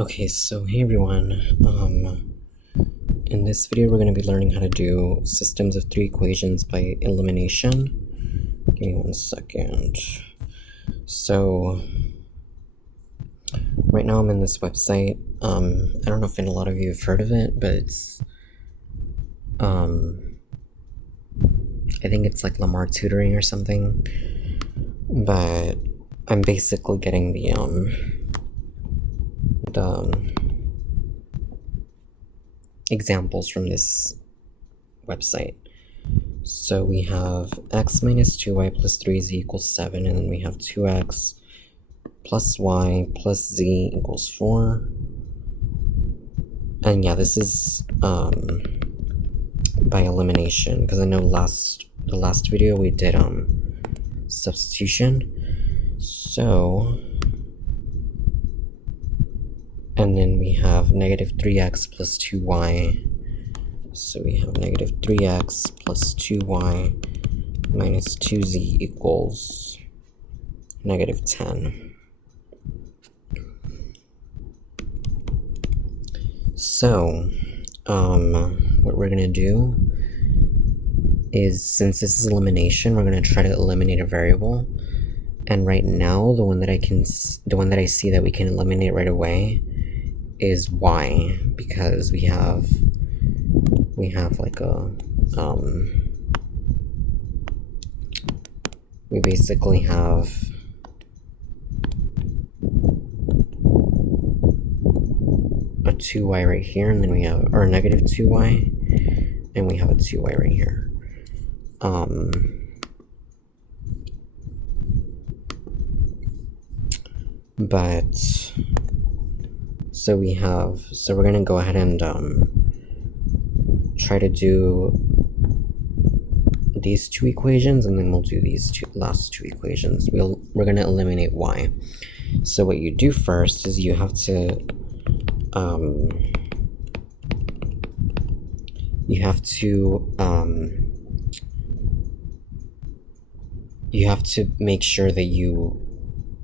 Okay, so hey everyone. In this video we're going to be learning how to do systems of three equations by elimination. Give me 1 second. So right now I'm in this website. I don't know if a lot of you have heard of it, but it's I think it's like Lamar Tutoring or something. But I'm basically getting the examples from this website. So we have x minus 2y plus 3z equals 7, and then we have 2x plus y plus z equals 4. And yeah, this is by elimination, because I know the last video we did substitution. So, and then we have negative 3x plus 2y. So we have negative 3x plus 2y minus 2z equals negative 10. So, what we're going to do is, since this is elimination, we're going to try to eliminate a variable. And right now, the one that I see that we can eliminate right away is y, because we have like a we basically have a 2y right here, and then we have our negative 2y, and we have a 2y right here. But so we're gonna go ahead and try to do these two equations, and then we'll do these last two equations. We're gonna eliminate y. So what you do first is you have to make sure that you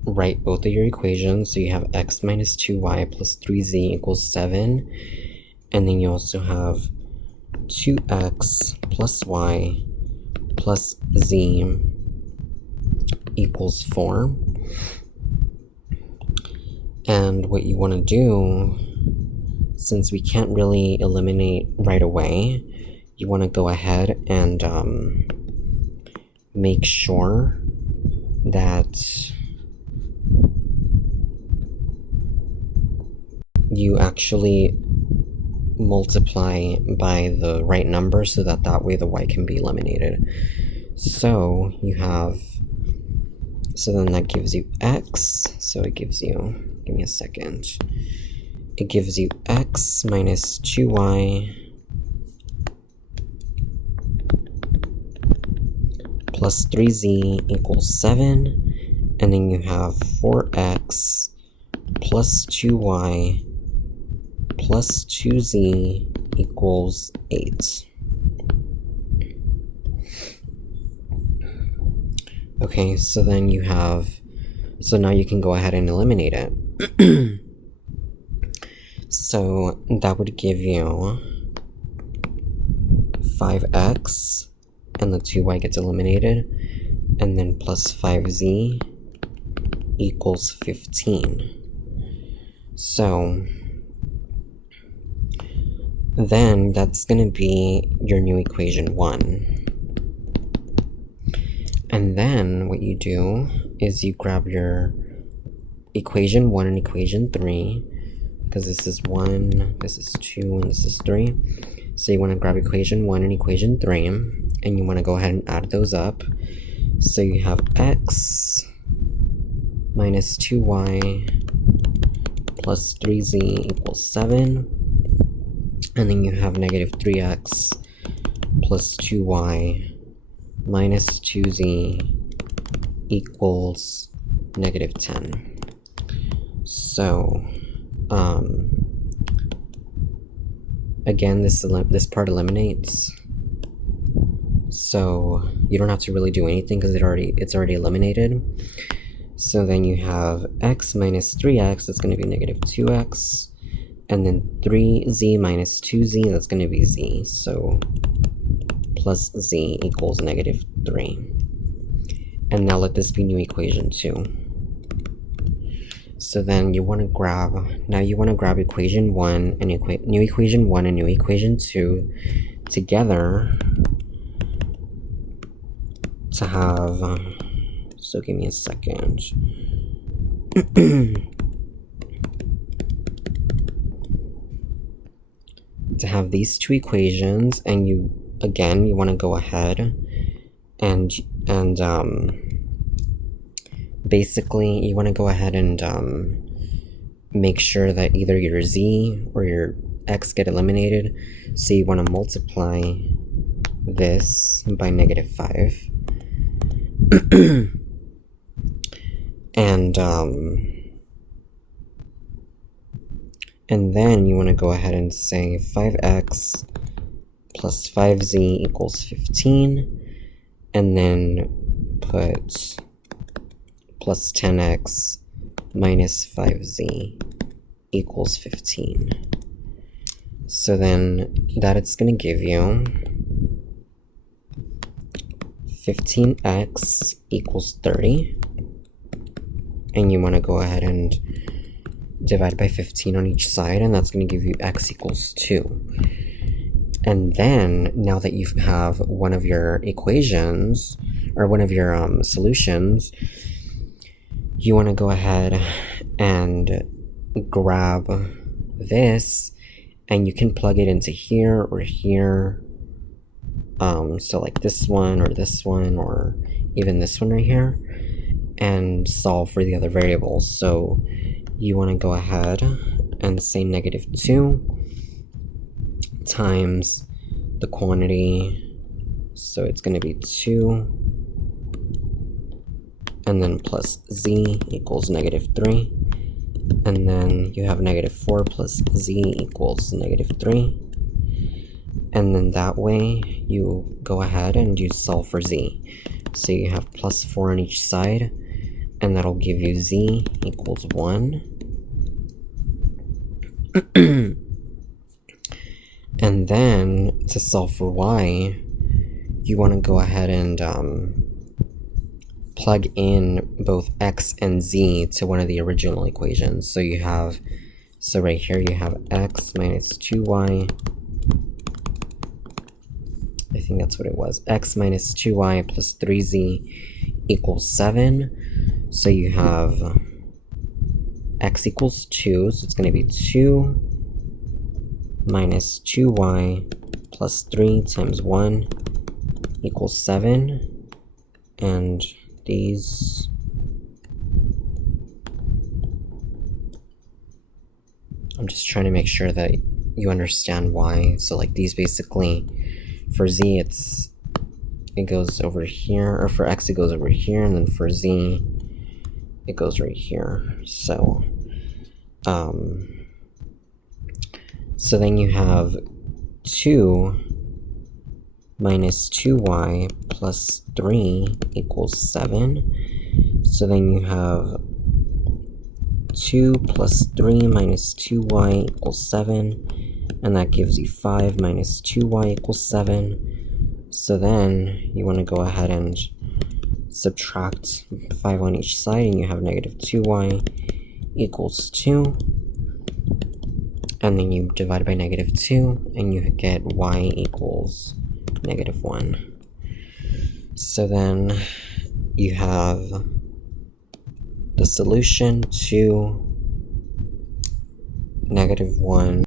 write both of your equations. So you have x minus 2y plus 3z equals 7, and then you also have 2x plus y plus z equals 4. And what you want to do, since we can't really eliminate right away, you want to go ahead and make sure that you actually multiply by the right number, so that way the y can be eliminated. So then that gives you x, so it gives you, give me a second, it gives you x minus 2y plus 3z equals 7, and then you have 4x plus 2y plus 2z equals 8. Okay, so then so now you can go ahead and eliminate it. So that would give you 5x, and the 2y gets eliminated, and then plus 5z equals 15. So then that's going to be your new equation 1. And then what you do is you grab your equation 1 and equation 3, because this is 1, this is 2, and this is 3. So you want to grab equation 1 and equation 3, and you want to go ahead and add those up. So you have x minus 2y plus 3z equals 7, and then you have negative 3x plus 2y minus 2z equals negative 10. So again, this part eliminates, so you don't have to really do anything because it's already eliminated. So then you have x minus 3x, that's going to be negative 2x. And then 3z minus 2z, that's going to be z. So plus z equals negative 3. And now let this be new equation 2. So then you want to grab equation 1 and new equation 1 and new equation 2 together to have, so give me a second. To have these two equations, and you want to go ahead and basically you want to go ahead and make sure that either your z or your x get eliminated. So you want to multiply this by negative 5. And then you want to go ahead and say 5x plus 5z equals 15, and then put plus 10x minus 5z equals 15. So then that it's going to give you 15x equals 30, and you want to go ahead and divide by 15 on each side, and that's going to give you x equals 2. And then, now that you have one of your equations, or one of your solutions, you want to go ahead and grab this, and you can plug it into here or here. So like this one, or even this one right here, and solve for the other variables. So you want to go ahead and say negative 2 times the quantity, so it's going to be 2, and then plus z equals negative 3, and then you have negative 4 plus z equals negative 3, and then that way you go ahead and you solve for z. So you have plus 4 on each side, and that'll give you z equals 1. And then to solve for y, you want to go ahead and plug in both x and z to one of the original equations. So you have, so right here you have x minus 2y, I think that's what it was, x minus 2y plus 3z equals 7. So you have x equals 2, so it's going to be 2 minus 2y plus 3 times 1 equals 7. And these, I'm just trying to make sure that you understand why. So like these basically, for z it goes over here, or for x it goes over here, and then for z it goes right here. So so then you have 2 minus 2y plus 3 equals 7. So then you have 2 plus 3 minus 2y equals 7, and that gives you 5 minus 2y equals 7. So then you want to go ahead and subtract 5 on each side, and you have negative 2y equals 2. And then you divide by negative 2, and you get y equals negative 1. So then you have the solution to negative 1